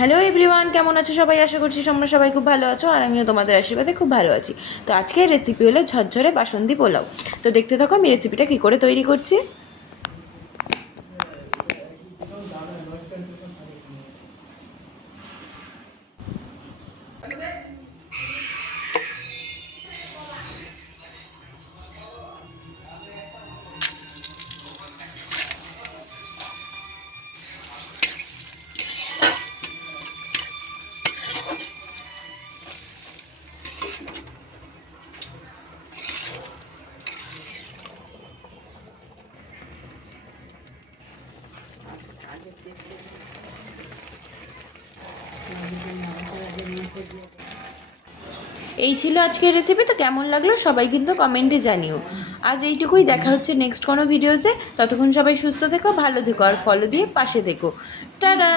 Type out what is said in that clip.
Hello everyone, কেমন আছো সবাই? আশা করছি তোমরা সবাই খুব ভালো আছো, আর আমিও তোমাদের আশীর্বাদে খুব ভালো আছি। তো আজকের রেসিপি হলো ঝরঝরে বাসন্তী পোলাও। তো দেখতে থাকো আমি রেসিপিটা কী করে তৈরি করছি। এই ছিল আজকের রেসিপি। তো কেমন লাগলো সবাই কিন্তু কমেন্টে জানিও। আজ এইটুকুই, দেখা হচ্ছে নেক্সট কোনো ভিডিওতে। ততক্ষণ সবাই সুস্থ থেকো, ভালো থেকো, আর ফলো দিয়ে পাশে থেকো। টাটা।